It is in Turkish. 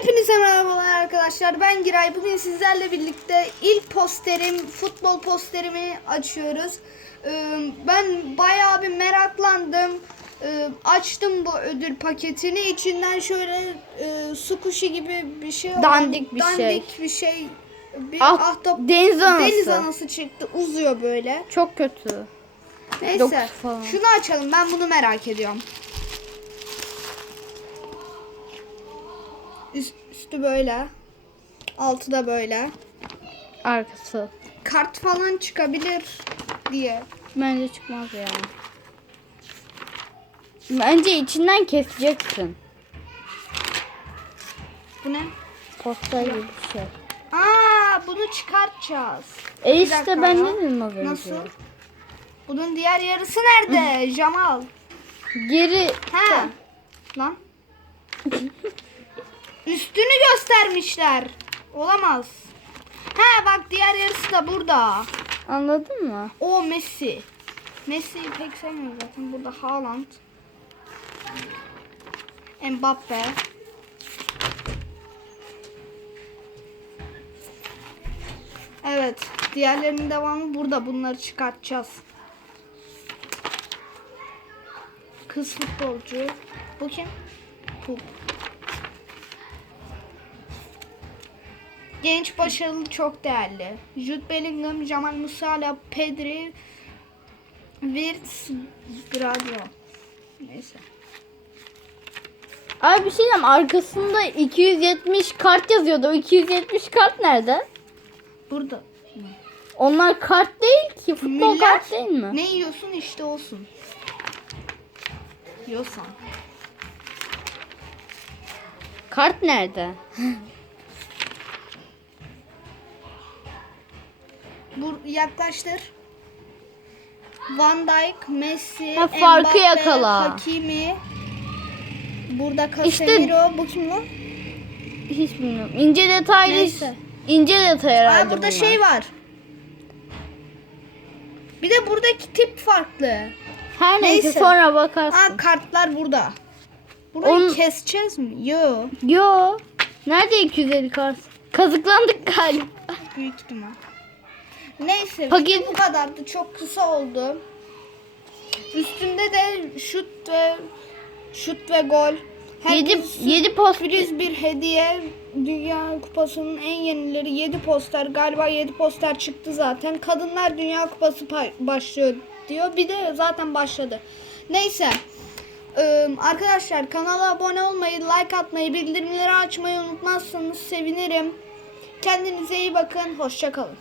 Hepinize merhabalar arkadaşlar. Ben Giray. Bugün sizlerle birlikte ilk posterim, futbol posterimi açıyoruz. Ee, Ben bayağı bir meraklandım. Ee, Açtım bu ödül paketini. İçinden şöyle e, su kuşu gibi bir şey Dandik bir şey. dandik bir şey. Bir Ah, ahtap deniz anası. deniz anası çıktı. Uzuyor böyle. Çok kötü. Neyse. Falan. Şunu açalım. Ben bunu merak ediyorum. Üst, üstü böyle. Altı da böyle. Arkası. Kart falan çıkabilir diye. Bence çıkmaz ya. Bence içinden keseceksin. Bu ne? Posta gibi bir şey. Aa, bunu çıkartacağız. E Bir işte dakika ben ya. ne dedim az önce? Nasıl? Bunun diğer yarısı nerede? Jamal. Geri Ha. Lan. Üstünü göstermişler. Olamaz. Ha bak diğer yarısı da burada. anladın mı? O Messi. Messi'yi pek sevmiyorum zaten. Burada Haaland. Mbappe. Evet. Diğerlerinin devamı burada. Bunları çıkartacağız. Kız futbolcu. Bu kim? Bu. Genç, başarılı, çok değerli. Jude Bellingham, Jamal Musiala, Pedri, Wirtz, Gradio. Neyse. Ay bir şey diyeyim arkasında 270 kart yazıyordu. O 270 kart nerede? Burada. Onlar kart değil ki. Futbol Müller, kart değil mi? Ne yiyorsun işte olsun. Yiyorsan. Kart nerede? Bu yaklaştır. Van Dijk, Messi, Ha, farkı Mbappe, yakala. Hakimi. Burada İşte- Casemiro. Bu kim lan? Hiç bilmiyorum. İnce detaylı. Neyse. İnce detay herhalde Aa, burada bunlar. şey var. Bir de buradaki tip farklı. Her neyse, Neyse. sonra bakarsın. Aa kartlar burada. Burayı Onun- keseceğiz mi? Yo. Yo. Nerede 250 kart? Kazıklandık galiba. Büyük ihtimal. Neyse Paket- bu kadardı. Çok kısa oldu. Üstünde de şut ve şut ve gol. Her 7 birisi 7 post bir hediye. Dünya Kupası'nın en yenileri 7 poster. Galiba 7 poster çıktı zaten. Kadınlar Dünya Kupası başlıyor diyor. Bir de zaten başladı. Neyse. Ee, arkadaşlar kanala abone olmayı, like atmayı, bildirimleri açmayı unutmazsanız sevinirim. Kendinize iyi bakın. Hoşçakalın.